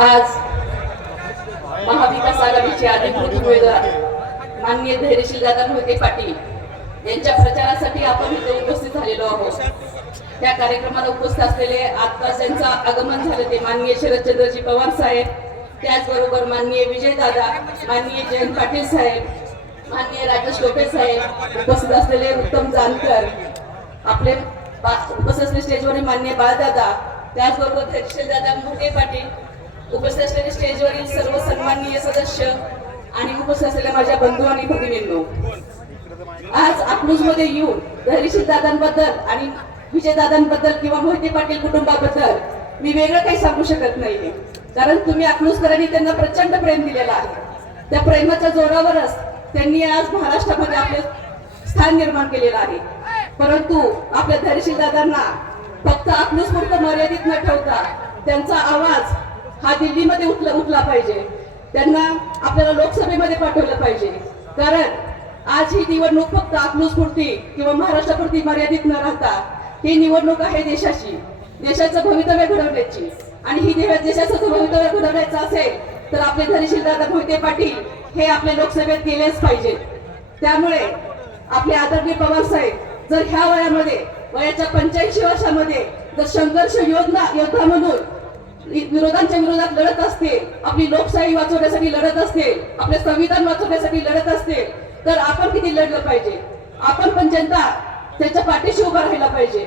आज महाविकास आघाडीचे अधिकृत उमेदवार माननीय धैर्यशील दादा मोहिते पाटील यांच्या प्रचारासाठी आपण इथे उपस्थित झालेलो आहोत. त्या कार्यक्रमाला उपस्थित असलेले आत्ताच त्यांचं आगमन झालं ते माननीय शरदचंद्रजी पवार साहेब त्याचबरोबर माननीय विजय दादा माननीय जयंत पाटील साहेब माननीय राजेश टोपे साहेब उपस्थित असलेले उत्तम जानकर आपले उपस्थित असलेले स्टेजवरील मान्य बाळदादा त्याचबरोबर धैर्यशील मोठे पाटील उपस्थित असलेले स्टेजवरील सर्व सन्माननीय सदस्य आणि उपस्थित असलेल्या माझ्या बंधू आणि भगिनींनो आज अकलूजमध्ये येऊन धैर्यशील दादांबद्दल आणि विजय दादांबद्दल किंवा मोहिते पाटील कुटुंबाबद्दल मी वेगळं काही सांगू शकत नाहीये. कारण तुम्ही अकलूजकरांनी त्यांना प्रचंड प्रेम दिलेला आहे. त्या प्रेमाच्या जोरावरच त्यांनी आज महाराष्ट्रामध्ये आपले स्थान निर्माण केलेलं आहे. परंतु आपल्या धैर्यशील दादांना फक्त आत्मस्फूर्त मर्यादित न ठेवता त्यांचा आवाज हा दिल्लीमध्ये उठला उठला पाहिजे. त्यांना आपल्याला लोकसभेमध्ये पाठवलं पाहिजे. कारण आज ही निवडणूक फक्त आत्मस्फूर्ती किंवा महाराष्ट्रापुरती मर्यादित न राहता ही निवडणूक आहे देशाची. देशाचं भवितव्य घडवण्याची. आणि ही देशाचं भवितव्य घडवण्याचं असेल तर आपले धैर्यशील दादा मोहिते पाटील हे आपल्या लोकसभेत गेलेच पाहिजे. त्यामुळे आपले आदरणीय पवार साहेब जर ह्या वयामध्ये वयाच्या पंच्याऐंशी वर्षामध्ये जर संघर्ष योजना योद्धा म्हणून विरोधांच्या विरोधात लढत असतील आपली लोकशाही वाचवण्यासाठी लढत असतील आपले संविधान वाचवण्यासाठी लढत असतील तर आपण किती लढलं पाहिजे? आपण पण जनता त्याच्या पाठीशी उभा राहिला पाहिजे.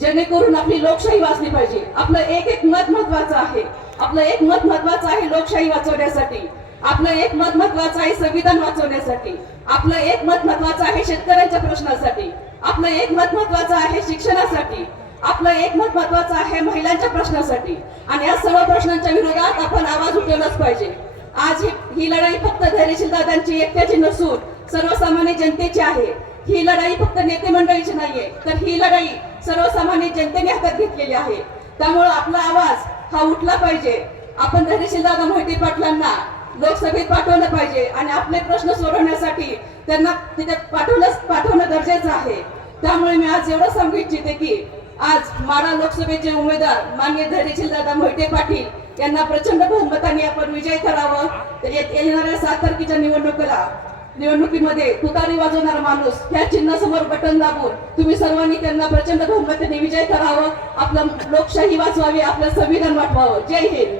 जेणेकरून आपली लोकशाही वाचली पाहिजे. आपलं एक एक मत महत्वाचं आहे. आपलं एक मत महत्वाचं आहे लोकशाही वाचवण्यासाठी. आपलं एक मत महत्वाचं आहे संविधान वाचवण्यासाठी. आपलं एक मत महत्वाचं आहे शेतकऱ्यांच्या प्रश्नासाठी. आपलं एक मत महत्वाचं आहे शिक्षणासाठी. आपलं एक मत महत्वाचं आहे महिलांच्या प्रश्नासाठी. आणि या सर्व प्रश्नांच्या विरोधात आपण आवाज उठवलाच पाहिजे. आज ही लढाई फक्त धैर्यशील दादांची एकट्याची नसून सर्वसामान्य जनतेची आहे. ही लढाई फक्त नेते मंडळीची नाहीये तर ही लढाई सर्वसामान्य जनतेने हातात घेतलेली आहे. त्यामुळे आपला आवाज हा उठला पाहिजे. आपण धैर्यशील दादा मोहिते पाटलांना लोकसभेत पाठवलं पाहिजे आणि आपले प्रश्न सोडवण्यासाठी त्यांना तिथे पाठवलं पाठवणं गरजेचं आहे. त्यामुळे मी आज एवढं सांगू इच्छिते की आज माडा लोकसभेचे उमेदवार मान्य धैर्यशील दादा मोहिते पाटील यांना प्रचंड बहुमताने आपण विजय करावं तर येणाऱ्या सात तारखेच्या निवडणुकीला निवडणुकीमध्ये तुतारी वाजवणारा माणूस ह्या चिन्हासमोर बटन दाबून तुम्ही सर्वांनी त्यांना प्रचंड बहुमताने विजय करावं आपलं लोकशाही वाचवावी आपलं संविधान वाटवावं. जय हिंद.